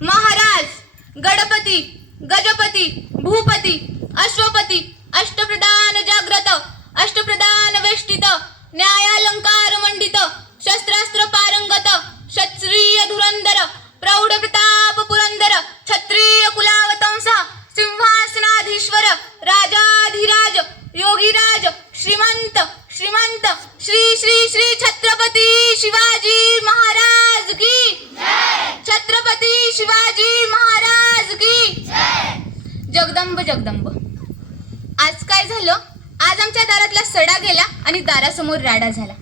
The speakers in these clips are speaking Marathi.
महाराज, गणपती, गजपती, भूपती, अश्वपती, अष्टप्रधान जाग्रत, अष्टप्रधान वेष्टित, न्यायालंकार मंडित, शस्त्रास्त्र पारंगत, क्षत्रिय धुरंधर, प्रौढ प्रताप पुरंदर, क्षत्रिय कुलावतंस, सिंहासनाधीश्वर, राजाधिराज, योगीराज, श्रीमंत श्रीमंत, श्री श्री श्री छत्रपती शिवाजी महाराज की जय। छत्रपती शिवाजी महाराज की जय। जगदंब जगदंब। आज काय झालं? आज आमच्या दारातला सडा गेला आणि दारासमोर राडा झाला.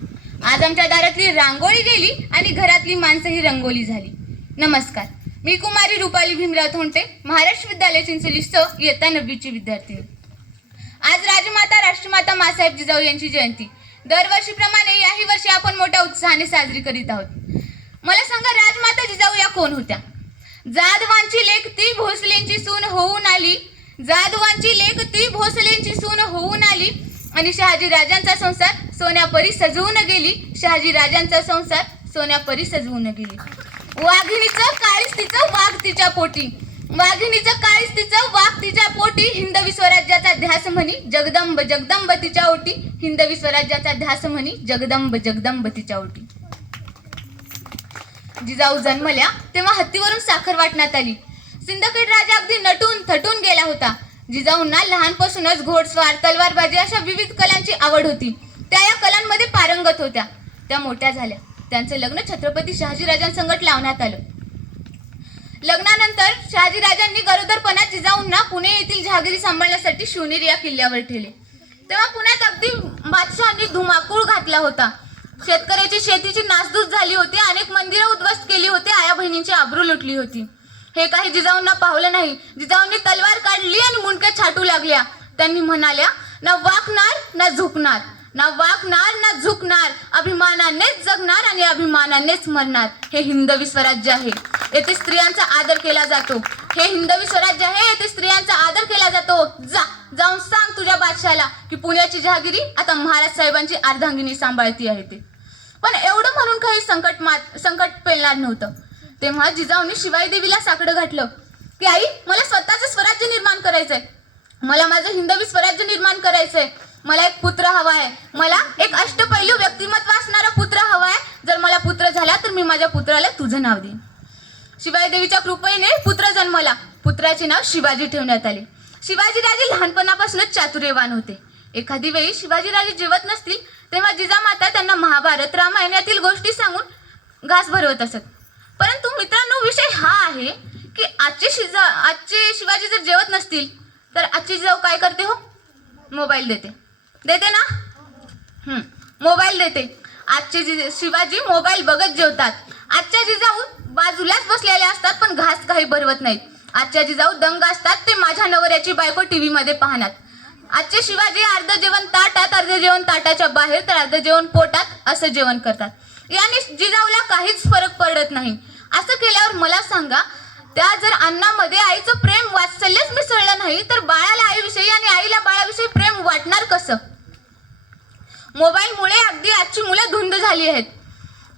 आज आमच्या दारातली रांगोळी गेली आणि घरातली माणसंही रंगोली झाली. नमस्कार, मी कुमारी रुपाली भीमराव थोंटे, महाराष्ट्र विद्यालय चिंचोली इयत्ता 9वीची विद्यार्थिनी. आज राजमाता राष्ट्रमाता मासाहेब जिजाऊ यांची जयंती. दरवर्षीप्रमाणे याही वर्षी आपण मोठ्या उत्साहाने साजरी करीत आहोत. मला सांगा, राजमाता जिजाऊ या कोण होत्या? जाधवांची लेक ती भोसलेंची सून होऊन आली. जाधवांची लेक ती भोसलेंची सून होऊन आली आणि शहाजी राजांचा संसार सोन्यापरी सजवून गेली. शहाजी राजांचा संसार सोन्यापरी सजवून गेली. वाघिणीचं काळीच तिचं वाघ तिच्या पोटी. वाघिणीचं काळीच तिचं वाघ तिच्या पोटी. हिंदवी स्वराज्याचा ध्यास म्हणी जगदंब जगदंब तिच्या ओटी. हिंदवी स्वराज्याचा ध्यास म्हणी जगदंब जगदंब तिच्या ओटी. जिजाऊ जन्मल्या तेव्हा हत्तीवरून साखर वाटण्यात आली. सिंदखेड राजा अगदी नटून थटून गेला होता. जिजाऊंना लहानपासूनच घोडस्वार, तलवारबाजी अशा विविध कलांची आवड होती. त्या या कलांमध्ये पारंगत होत्या. त्या मोठ्या झाल्या. त्यांचं लग्न छत्रपती शहाजीराजांसंगत लावण्यात आलं. लग्नानंतर शहाजीराजांनी गरोदरपणात जिजाऊंना पुणे येथील जहागिरी सांभाळण्यासाठी शिवनेरी या किल्ल्यावर ठेवले. तेव्हा पुण्यात अगदी बादशहांनी धुमाकूळ घातला होता. शेतकऱ्याची शेतीची नासधूस झाली होती. अनेक मंदिरं उद्ध्वस्त केली होती. आया बहिणींची आबरू लुटली होती. हे काही जिजाऊंना पावलं नाही. जिजाऊंनी तलवार काढली आणि मुंडक्या छाटू लागल्या. त्यांनी म्हणाल्या, ना वाकणार ना झुकणार, ना वाकणार ना झुकणार, अभिमानानेच जगणार आणि अभिमानानेच मरणार. हे हिंदवी स्वराज्य आहे. येथे स्त्रियांचा आदर केला जातो. हे हिंदवी स्वराज्य आहे. येथे स्त्रियांचा आदर केला जातो. जाऊन सांग तुझ्या बादशाला की पुण्याची जहागिरी आता महाराज साहेबांची अर्धांगिनी सांभाळती आहे ते. पण एवढं म्हणून काही संकट पेलणार नव्हतं. तेव्हा जिजाऊंनी शिवाई देवीला साकडं घातलं की आई, मला स्वतःचं स्वराज्य निर्माण करायचंय. मला माझं हिंदवी स्वराज्य निर्माण करायचंय. मला एक पुत्र हवा आहे. मला एक अष्टपैलू व्यक्तिमत्व असणारा पुत्र हवा आहे. जर मला पुत्र झाला तर मी माझ्या पुत्राला तुझं नाव देईन. शिवाई देवीच्या कृपेने पुत्र जन्मला. पुत्राचे नाव शिवाजी ठेवण्यात आले. शिवाजीराजे लहानपणापासूनच चातुर्यवान होते. एखादी वेळी शिवाजीराजे जेवत नसतील तेव्हा जिजामाता त्यांना महाभारत, रामायण यातील गोष्टी सांगून घास भरवत असत. परंतु मित्रांनो, विषय हा आहे की आजचे शिवाजी जर जेवत नसतील तर आजची जिजाऊ काय करते? हो, मोबाईल देते ना. मोबाईल देते. आजचे शिवाजी मोबाईल बघत जेवतात. आजच्या जिजाऊ बाजूलाच बसलेल्या असतात पण घास काही भरवत नाहीत. आजच्या जिजाऊ दंग असतात. ते माझ्या नवऱ्याची बायको टीव्ही मध्ये पाहणार. आजचे शिवाजी अर्ध जेवण ताटात, अर्ध जेवण ताटाच्या बाहेर, तर अर्ध जेवण पोटात असं जेवण करतात. याने जिजाऊला काहीच फरक पडत नाही. असं केल्यावर मला सांगा, त्या जर अन्नामध्ये आईचं प्रेम वात्सल्यच मिसळलं नाही तर बाळाला आईविषयी आणि आईला बाळाविषयी प्रेम वाटणार कसं? मोबाईलमुळे अगदी आजची मुलं धुंद झाली आहेत.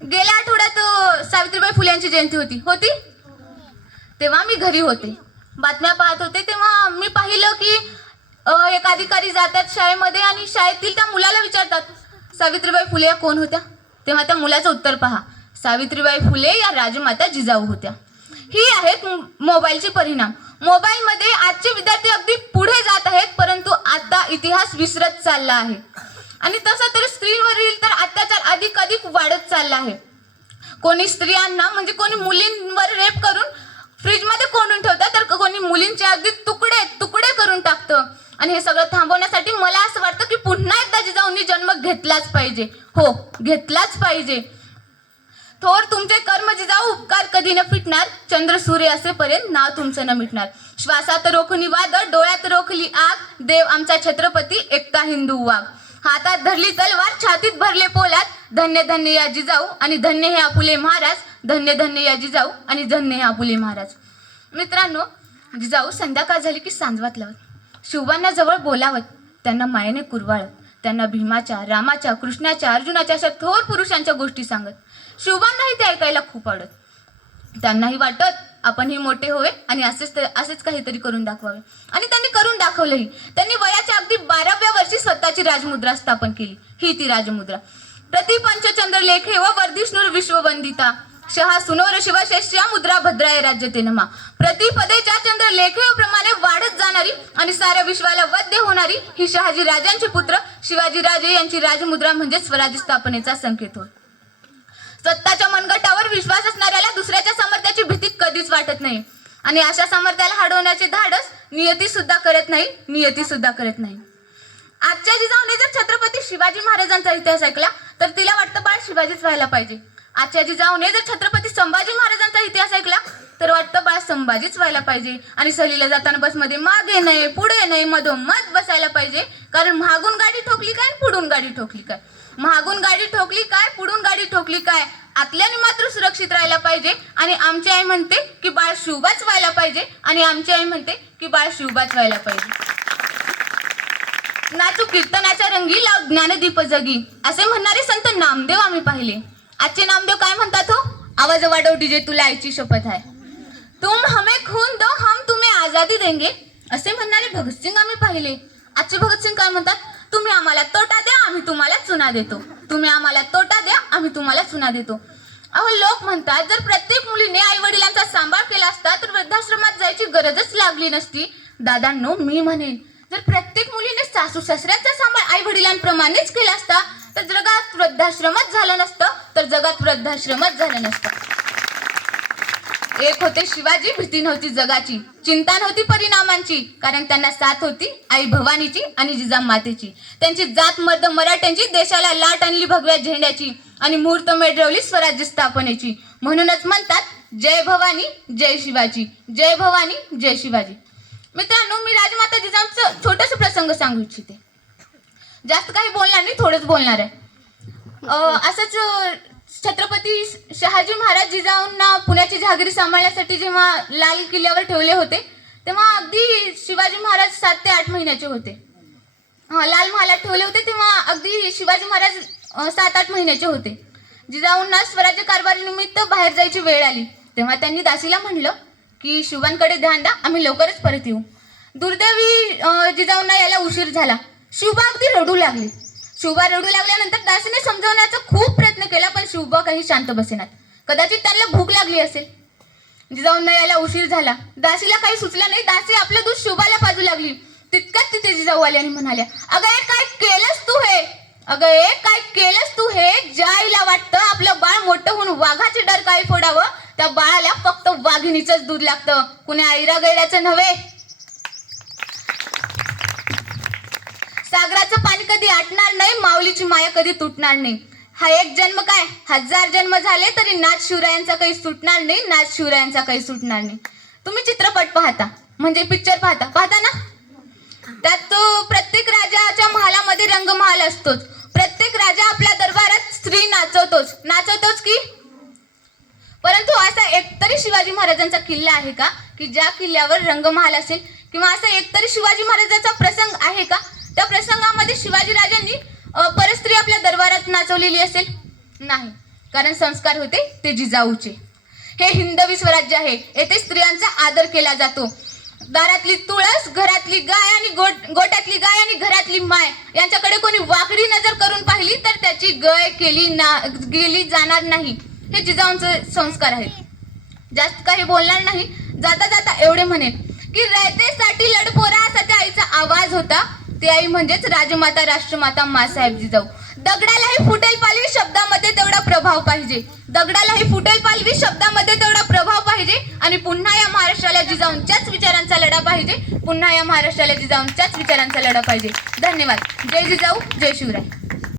गेल्या आठवड्यात सावित्रीबाई फुले यांची जयंती होती. तेव्हा मी घरी होते, बातम्या पाहत होते. तेव्हा मी पाहिलं की एक अधिकारी जातात शाळेमध्ये आणि शाळेतील त्या मुलाला विचारतात, सावित्रीबाई फुले या कोण होत्या? तेव्हा त्या मुलाचं उत्तर पहा, सावित्रीबाई फुले या राजमाता जिजाऊ होत्या. ही आहेत मोबाईलचे परिणाम. मोबाईलमध्ये आजचे विद्यार्थी अगदी पुढे जात आहेत, परंतु आता इतिहास विसरत चालला आहे. आणि तसं तर स्त्रीवरील तर अत्याचार अधिक वाढत चालला आहे. कोणी स्त्रियांना म्हणजे कोणी मुलींवर रेप करून फ्रीजमध्ये कोंडून ठेवतं, तर कोणी मुलींचे अगदी तुकडे करून टाकतं. आणि हे सगळं थांबवण्यासाठी मला असं वाटतं की पुन्हा एकदा जिजाऊंनी जन्म घेतलाच पाहिजे. हो, घेतलाच पाहिजे. थोर तुमचे कर्म जिजाऊ, उपकार कधी न फिटणार. चंद्र सूर्य असेपर्यंत नाव तुमचं न मिटणार. श्वासात रोखणी वादळ, डोळ्यात रोखली आग. देव आमचा छत्रपती, एकता हिंदू वाघ. हातात धरली तलवार, छातीत भरले पोलाद. धन्य धन्य या जिजाऊ आणि धन्य हे आपुले महाराज. धन्य धन्य या जिजाऊ आणि धन्य हे आपुले महाराज. मित्रांनो, जिजाऊ संध्याकाळ झाली की सांजवात लावत. शिवबांना जवळ बोलावत. त्यांना मायेने कुरवाळत. त्यांना भीमाच्या, रामाच्या, कृष्णाच्या, अर्जुनाच्या अशा थोर पुरुषांच्या गोष्टी सांगत. शिवबांनाही ते ऐकायला खूप आवडत. त्यांनाही वाटत आपणही मोठे होवे आणि असेच काहीतरी करून दाखवावे, आणि त्यांनी करून दाखवलंही. त्यांनी वयाच्या अगदी 12व्या वर्षी स्वतःची राजमुद्रा स्थापन केली. ही ती राजमुद्रा. प्रति पंचचंद्र लेखे व वर्धिष्णुर विश्ववंदिता शहा सुनोर शिवशेष्या मुद्रा भद्राय राज्यते नमा. प्रतिपदेच्या चंद्र लेखेप्रमाणे वाढत जाणारी आणि साऱ्या विश्वाला वध्य होणारी ही शहाजी राजांचे पुत्र शिवाजी राजे यांची राजमुद्रा म्हणजे स्वराज्य स्थापनेचा संकेत होय. स्वतःच्या मनगटावर विश्वास असणाऱ्याला दुसऱ्याच्या सामर्थ्याची भीती कधीच वाटत नाही, आणि अशा सामर्थ्याला हडवण्याचे धाडस नियती सुद्धा करत नाही. आजच्या जिजाऊने जर छत्रपती शिवाजी महाराजांचा इतिहास ऐकला तर तिला वाटतं बाळ शिवाजीच व्हायला पाहिजे. आजच्या जिजाऊने जर छत्रपती संभाजी महाराजांचा इतिहास ऐकला तर वाटतं बाळ संभाजीच व्हायला पाहिजे. आणि सहलीला जाताना बसमध्ये मागे नाही पुढे नाही मधोमध बसायला पाहिजे, कारण मागून गाडी ठोकली काय पुढून गाडी ठोकली काय, मागून गाडी ठोकली काय पुढून गाडी ठोकली काय, आतल्याने मात्र सुरक्षित राहायला पाहिजे. आणि आमची आई म्हणते की बाळ शिवबाच व्हायला पाहिजे, आणि आमची आई म्हणते की बाळ शिवबाच व्हायला पाहिजे. नाचू कीर्तनाच्या रंगी लाव ज्ञानदीप जगी असे म्हणणारे संत नामदेव आम्ही पाहिले. आजचे नामदेव काय म्हणतात हो? आवाज वाढव डीजे तुला आईची शपथ आहे. तुम हमें खून दो हम तुम्हें आजादी देंगे असे म्हणणारे भगतसिंग आम्ही पाहिले. आजचे भगतसिंग काय म्हणतात? तुम्ही आम्हाला तोटा द्या आम्ही तुम्हाला चुना देतो, तुम्ही आम्हाला तोटा द्या आम्ही तुम्हाला चुना देतो. अहो, लोक म्हणतात जर प्रत्येक मुलीने आई वडिलांचा सांभाळ केला असता तर वृद्धाश्रमात जायची गरजच लागली नसती. दादांनो, मी म्हणेन जर प्रत्येक मुलीने सासू सासऱ्यांचा सांभाळ आई वडिलांप्रमाणेच केला असता तर जगात वृद्धाश्रमच झालं नसतं. एक होते शिवाजी, भीती नव्हती जगाची, चिंता नव्हती परिणामांची, कारण त्यांना साथ होती आई भवानीची आणि जिजामातेची. त्यांची जात मर्द मराठ्यांची देशाला लाट आणली भगव्या झेंड्याची, आणि मुहूर्त मेढवली स्वराज्य स्थापनेची. म्हणूनच म्हणतात जय भवानी जय शिवाजी, जय भवानी जय शिवाजी. मित्रांनो, मी राजमाता जिजाऊंचं छोटंसं प्रसंग सांगू इच्छिते. जास्त काही बोलणार नाही, थोडंच बोलणार आहे. असंच छत्रपती शहाजी महाराज जिजाऊंना पुण्याची जहागिरी सांभाळण्यासाठी जेव्हा लाल किल्ल्यावर ठेवले होते तेव्हा अगदी शिवाजी महाराज 7 ते 8 महिन्याचे होते. लाल महालात ठेवले होते तेव्हा अगदी शिवाजी महाराज 7-8 महिन्याचे होते. जिजाऊंना स्वराज्य कारभारानिमित्त बाहेर जायची वेळ आली तेव्हा त्यांनी दासीला म्हणलं की शिवांकडे ध्यान द्या, आम्ही लवकरच परत येऊ. दुर्दैवी जिजाऊंना यायला उशीर झाला. शिवबा अगदी रडू लागली. शिवबा रडू लागल्यानंतर दासीने समजावण्याचा खूप प्रयत्न केला, पण शिवबा काही शांत बसेनात. कदाचित त्यांना भूक लागली असेल. जिजाऊंना यायला उशीर झाला. दासीला काही सुचलं नाही. दासी आपलं दूध शिवबाला पाजू लागली. तितक्यात तिथे जिजाऊ आल्या आणि म्हणाल्या, अगं हे काय केलंस तू हे? अगं हे काय केलंस तू हे? ज्या आईला वाटतं आपलं बाळ मोठं होऊन वाघाचे डर काय फोडावं, त्या बाळाला फक्त वाघिणीचंच दूध लागतं, कुणी आईरा गैराचं नव्हे. सागराचं पाणी कधी आटणार नाही, माऊलीची माया कधी तुटणार नाही. हा एक जन्म काय 1000 जन्म झाले तरी नाच शिवरायांचा काही सुटणार नाही. तुम्ही चित्रपट पाहता म्हणजे पिक्चर पाहता ना, त्यात तो प्रत्येक राजाच्या महालामध्ये रंगमहाल असतोच. प्रत्येक राजा आपल्या दरबारात स्त्री नाचवतोच की, परंतु असा एकतरी शिवाजी महाराजांचा किल्ला आहे का की ज्या किल्ल्यावर रंगमहाल असेल, किंवा असा एकतरी शिवाजी महाराजांचा प्रसंग आहे का त्या प्रसंगामध्ये शिवाजी राजांनी परस्त्री आपल्या दरबारात नाचवलेली असेल? नाही, कारण संस्कार होते ते जिजाऊचे. हे हिंदवी स्वराज्य आहे, येथे स्त्रियांचा आदर केला जातो. दारातली तुळस, घरातली गाय आणि गोट्यातली गाय आणि घरातली माय यांच्याकडे कोणी वाकडी नजर करून पाहिली तर त्याची गय गेली जाणार नाही. हे जिजाऊंचे संस्कार आहेत. जास्त काही बोलणार नाही. जाता जाता एवढे म्हणेन की रयतेसाठी लढपोरा असा त्या आईचा आवाज होता. ती आई म्हणजेच राजमाता राष्ट्रमाता माँसाहेब जिजाऊ. दगडालाही फुटेल पालवी शब्दामध्ये तेवढा प्रभाव पाहिजे, आणि पुन्हा या महाराष्ट्राला जिजाऊंच्याच विचारांचा लढा पाहिजे. धन्यवाद. जय जिजाऊ, जय शिवराय.